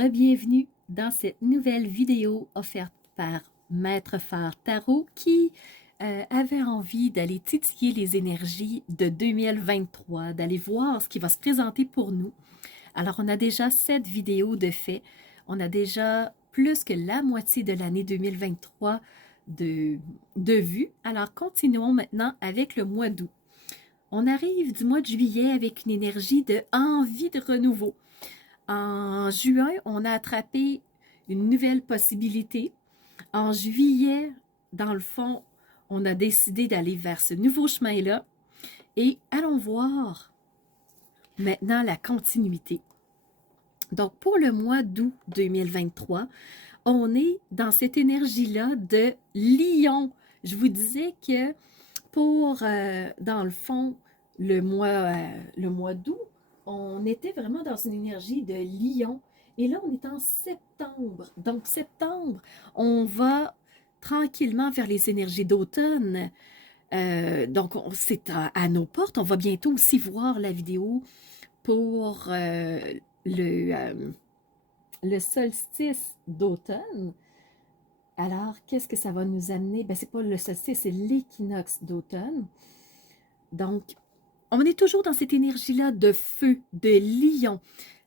Re-bienvenue dans cette nouvelle vidéo offerte par Maître Phare Tarot qui avait envie d'aller titiller les énergies de 2023, d'aller voir ce qui va se présenter pour nous. Alors, on a déjà 7 vidéos de fait. On a déjà plus que la moitié de l'année 2023 de vues. Alors, continuons maintenant avec le mois d'août. On arrive du mois de juillet avec une énergie de envie de renouveau. En juin, on a attrapé une nouvelle possibilité. En juillet, dans le fond, on a décidé d'aller vers ce nouveau chemin-là. Et allons voir maintenant la continuité. Donc, pour le mois d'août 2023, on est dans cette énergie-là de lion. Je vous disais que pour, dans le fond, le mois d'août, on était vraiment dans une énergie de lion. Et là, on est en septembre. Donc, septembre, on va tranquillement vers les énergies d'automne. Donc, c'est à nos portes. On va bientôt aussi voir la vidéo pour le, euh, le solstice d'automne. Alors, qu'est-ce que ça va nous amener? Ben, c'est pas le solstice, c'est l'équinoxe d'automne. Donc, on est toujours dans cette énergie-là de feu, de lion.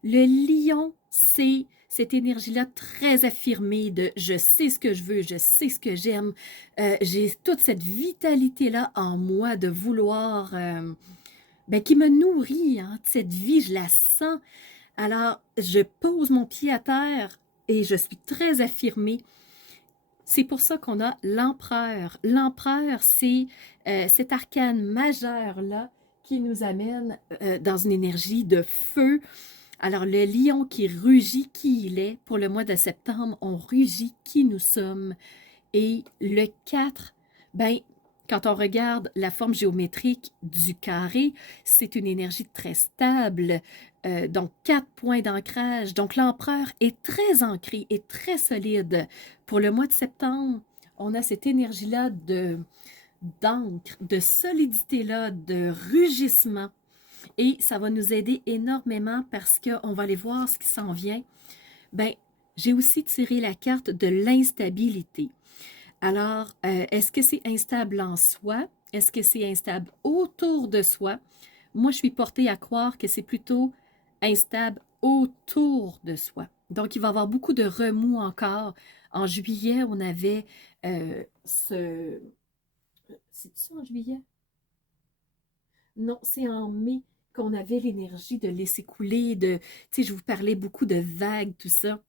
Le lion, c'est cette énergie-là très affirmée de je sais ce que je veux, je sais ce que j'aime. J'ai toute cette vitalité-là en moi de vouloir, qui me nourrit, hein, cette vie, je la sens. Alors, je pose mon pied à terre et je suis très affirmée. C'est pour ça qu'on a l'empereur. L'empereur, c'est cet arcane majeur-là qui nous amène dans une énergie de feu. Alors, le lion qui rugit qui il est, pour le mois de septembre, on rugit qui nous sommes. Et le 4, ben, quand on regarde la forme géométrique du carré, c'est une énergie très stable. Donc, 4 points d'ancrage. Donc, l'empereur est très ancré et très solide. Pour le mois de septembre, on a cette énergie-là d'encre, de solidité-là, de rugissement. Et ça va nous aider énormément parce qu'on va aller voir ce qui s'en vient. Ben, j'ai aussi tiré la carte de l'instabilité. Alors, est-ce que c'est instable en soi? Est-ce que c'est instable autour de soi? Moi, je suis portée à croire que c'est plutôt instable autour de soi. Donc, il va y avoir beaucoup de remous encore. En juillet, on avait ce... C'est ça en juillet? Non, c'est en mai qu'on avait l'énergie de laisser couler, tu sais, je vous parlais beaucoup de vagues, tout ça.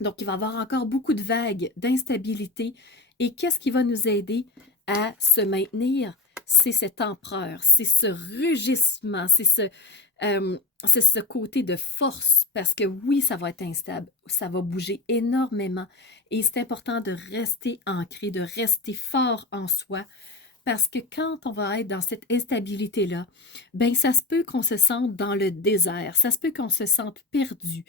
Donc, il va y avoir encore beaucoup de vagues, d'instabilité. Et qu'est-ce qui va nous aider à se maintenir? C'est cet empereur, c'est ce rugissement, c'est ce côté de force, parce que oui, ça va être instable, ça va bouger énormément. Et c'est important de rester ancré, de rester fort en soi, parce que quand on va être dans cette instabilité-là, ben ça se peut qu'on se sente dans le désert, ça se peut qu'on se sente perdu,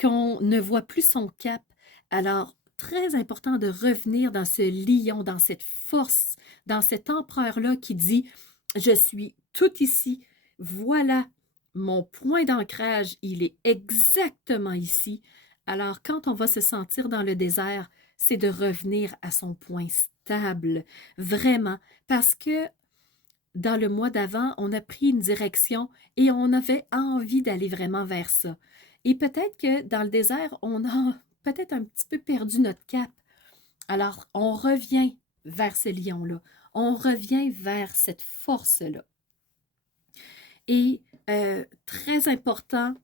qu'on ne voit plus son cap. Alors, très important de revenir dans ce lion, dans cette force, dans cet empereur-là qui dit, je suis tout ici, voilà mon point d'ancrage, il est exactement ici. Alors, quand on va se sentir dans le désert, c'est de revenir à son point stable, vraiment, parce que dans le mois d'avant, on a pris une direction et on avait envie d'aller vraiment vers ça. Et peut-être que dans le désert, on a peut-être un petit peu perdu notre cap. Alors, on revient vers ce lion-là. On revient vers cette force-là. Et très important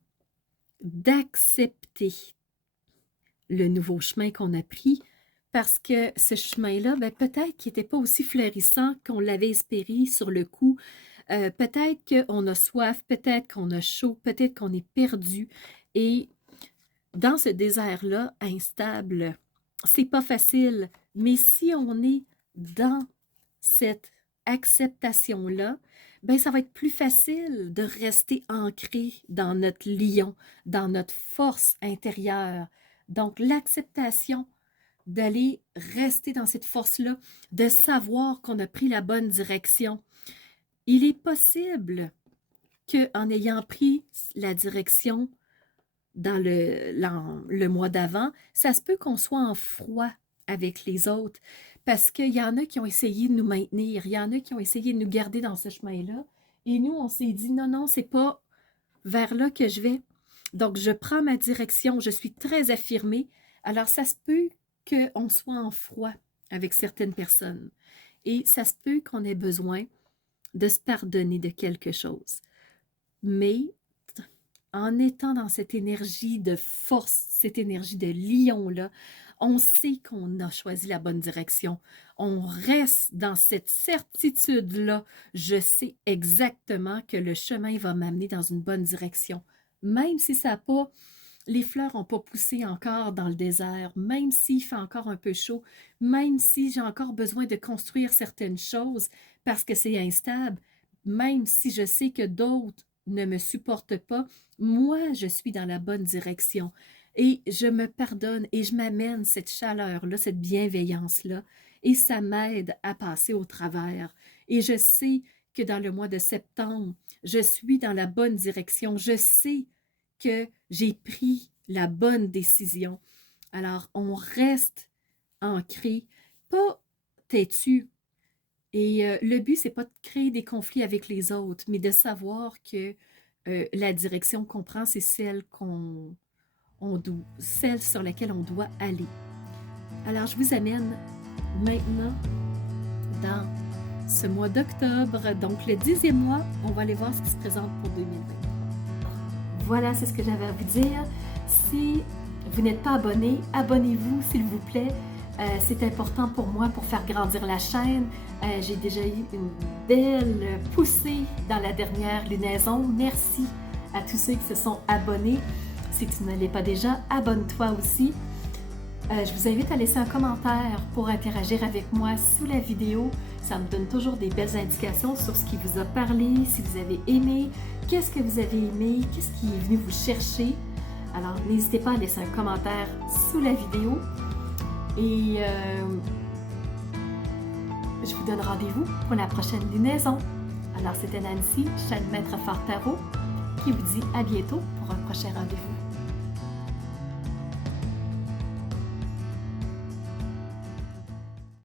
d'accepter le nouveau chemin qu'on a pris parce que ce chemin-là, ben, peut-être qu'il n'était pas aussi fleurissant qu'on l'avait espéré sur le coup. Peut-être qu'on a soif, peut-être qu'on a chaud, peut-être qu'on est perdu. Et dans ce désert-là, instable, c'est pas facile. Mais si on est dans cette acceptation-là, ben ça va être plus facile de rester ancré dans notre lion, dans notre force intérieure. Donc, l'acceptation d'aller rester dans cette force-là, de savoir qu'on a pris la bonne direction. Il est possible qu'en ayant pris la direction dans le mois d'avant, ça se peut qu'on soit en froid avec les autres parce qu'il y en a qui ont essayé de nous maintenir, il y en a qui ont essayé de nous garder dans ce chemin-là. Et nous, on s'est dit non, non, c'est pas vers là que je vais. Donc, je prends ma direction, je suis très affirmée. Alors, ça se peut qu'on soit en froid avec certaines personnes. Et ça se peut qu'on ait besoin de se pardonner de quelque chose. Mais en étant dans cette énergie de force, cette énergie de lion-là, on sait qu'on a choisi la bonne direction. On reste dans cette certitude-là. Je sais exactement que le chemin va m'amener dans une bonne direction. Même si ça n'a pas, les fleurs n'ont pas poussé encore dans le désert, même s'il fait encore un peu chaud, même si j'ai encore besoin de construire certaines choses parce que c'est instable, même si je sais que d'autres ne me supportent pas, moi, je suis dans la bonne direction. Et je me pardonne et je m'amène cette chaleur-là, cette bienveillance-là, et ça m'aide à passer au travers. Et je sais que dans le mois de septembre, je suis dans la bonne direction. Je sais que j'ai pris la bonne décision. Alors, on reste ancré, pas têtu. Et le but, c'est pas de créer des conflits avec les autres, mais de savoir que la direction qu'on prend, c'est celle celle sur laquelle on doit aller. Alors, je vous amène maintenant dans ce mois d'octobre, donc le 10e mois, on va aller voir ce qui se présente pour 2020. Voilà, c'est ce que j'avais à vous dire. Si vous n'êtes pas abonné, abonnez-vous s'il vous plaît. C'est important pour moi pour faire grandir la chaîne. J'ai déjà eu une belle poussée dans la dernière lunaison. Merci à tous ceux qui se sont abonnés. Si tu ne l'es pas déjà, abonne-toi aussi. Je vous invite à laisser un commentaire pour interagir avec moi sous la vidéo. Ça me donne toujours des belles indications sur ce qui vous a parlé, si vous avez aimé, qu'est-ce que vous avez aimé, qu'est-ce qui est venu vous chercher. Alors, n'hésitez pas à laisser un commentaire sous la vidéo. Et je vous donne rendez-vous pour la prochaine lunaison. Alors, c'était Nancy, chaîne Maître Fort Tarot, qui vous dit à bientôt pour un prochain rendez-vous.